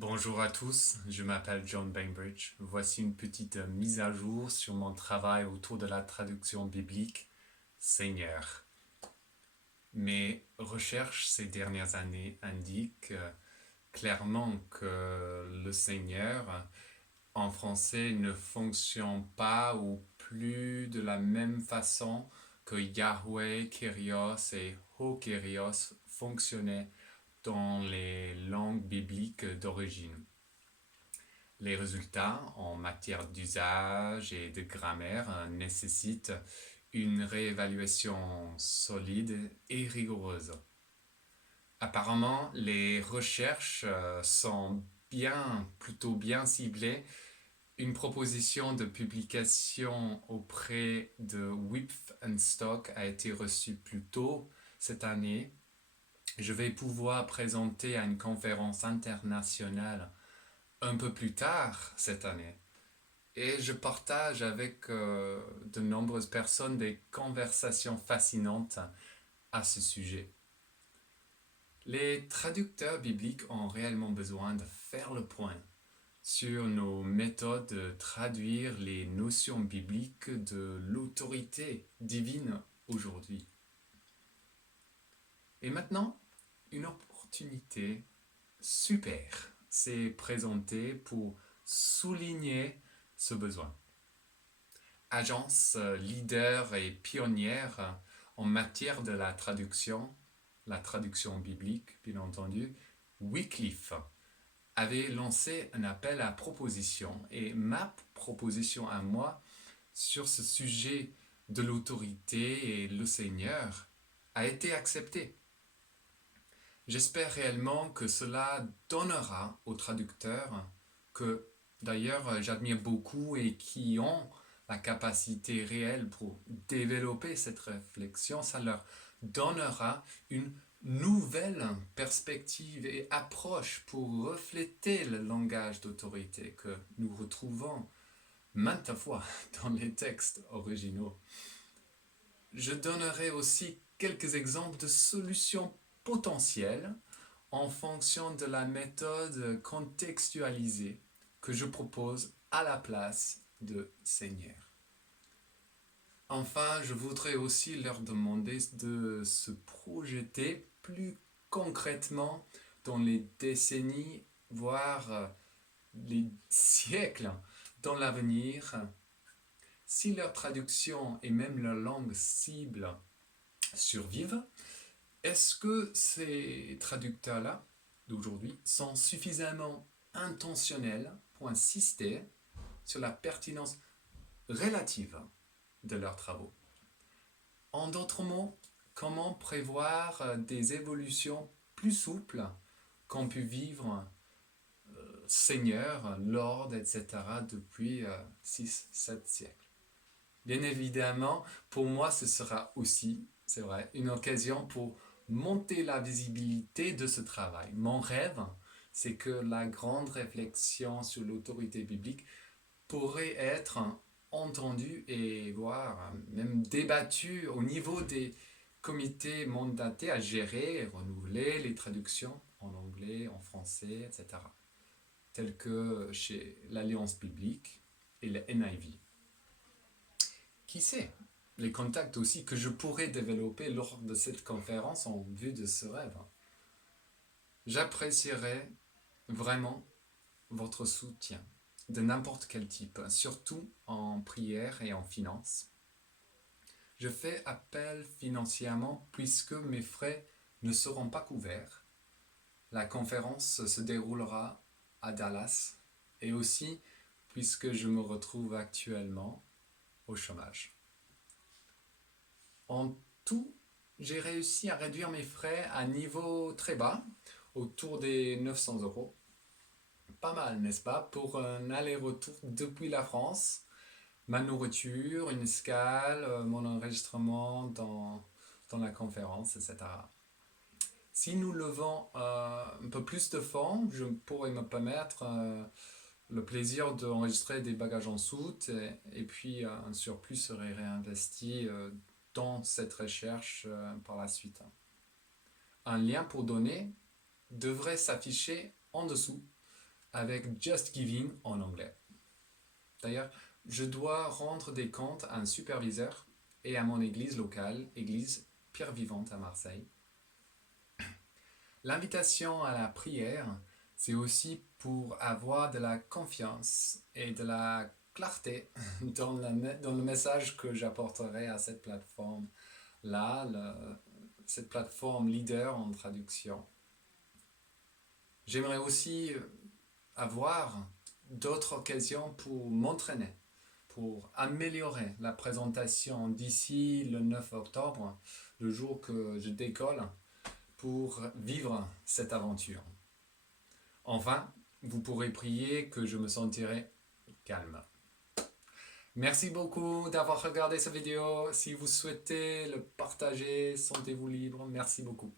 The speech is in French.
Bonjour à tous, je m'appelle John Bainbridge. Voici une petite mise à jour sur mon travail autour de la traduction biblique Seigneur. Mes recherches ces dernières années indiquent clairement que le Seigneur en français ne fonctionne pas ou plus de la même façon que Yahweh, Kyrios et Ho Kyrios fonctionnaient dans les langues bibliques d'origine. Les résultats en matière d'usage et de grammaire nécessitent une réévaluation solide et rigoureuse. Apparemment, les recherches sont plutôt bien ciblées. Une proposition de publication auprès de Wipf Stock a été reçue plus tôt cette année. Je vais pouvoir présenter à une conférence internationale un peu plus tard cette année. Et je partage avec de nombreuses personnes des conversations fascinantes à ce sujet. Les traducteurs bibliques ont réellement besoin de faire le point sur nos méthodes de traduire les notions bibliques de l'autorité divine aujourd'hui. Et maintenant, une opportunité super s'est présentée pour souligner ce besoin. Agence leader et pionnière en matière de la traduction biblique, bien entendu, Wycliffe avait lancé un appel à proposition et ma proposition à moi sur ce sujet de l'autorité et le Seigneur a été acceptée. J'espère réellement que cela donnera aux traducteurs, que d'ailleurs j'admire beaucoup et qui ont la capacité réelle pour développer cette réflexion, ça leur donnera une nouvelle perspective et approche pour refléter le langage d'autorité que nous retrouvons maintes fois dans les textes originaux. Je donnerai aussi quelques exemples de solutions potentielles en fonction de la méthode contextualisée que je propose à la place de Seigneur. Enfin, je voudrais aussi leur demander de se projeter plus concrètement dans les décennies, voire les siècles dans l'avenir. Si leur traduction et même leur langue cible survivent, est-ce que ces traducteurs-là d'aujourd'hui sont suffisamment intentionnels pour insister sur la pertinence relative de leurs travaux? En d'autres mots, comment prévoir des évolutions plus souples qu'ont pu vivre Seigneur, Lord, etc. depuis 6-7 siècles? Bien évidemment, pour moi, ce sera aussi, c'est vrai, une occasion pour monter la visibilité de ce travail. Mon rêve, c'est que la grande réflexion sur l'autorité biblique pourrait être entendue et voire même débattue au niveau des comités mandatés à gérer et renouveler les traductions en anglais, en français, etc. Tels que chez l'Alliance biblique et le NIV. Qui sait, les contacts aussi que je pourrais développer lors de cette conférence en vue de ce rêve. J'apprécierais vraiment votre soutien de n'importe quel type, surtout en prière et en finance. Je fais appel financièrement puisque mes frais ne seront pas couverts. La conférence se déroulera à Dallas et aussi puisque je me retrouve actuellement au chômage. En tout, j'ai réussi à réduire mes frais à niveau très bas, autour des 900 euros. Pas mal, n'est-ce pas, pour un aller-retour depuis la France, ma nourriture, une escale, mon enregistrement dans la conférence, etc. Si nous levons un peu plus de fonds, je pourrais me permettre le plaisir d'enregistrer des bagages en soute et puis un surplus serait réinvesti dans cette recherche par la suite. Un lien pour donner devrait s'afficher en dessous avec Just Giving en anglais. D'ailleurs, je dois rendre des comptes à un superviseur et à mon église locale, église Pierre Vivante à Marseille. L'invitation à la prière, c'est aussi pour avoir de la confiance et de la clarté dans le message que j'apporterai à cette plateforme-là, cette plateforme leader en traduction. J'aimerais aussi avoir d'autres occasions pour m'entraîner, pour améliorer la présentation d'ici le 9 octobre, le jour que je décolle, pour vivre cette aventure. Enfin, vous pourrez prier que je me sentirai calme. Merci beaucoup d'avoir regardé cette vidéo. Si vous souhaitez le partager, sentez-vous libre. Merci beaucoup.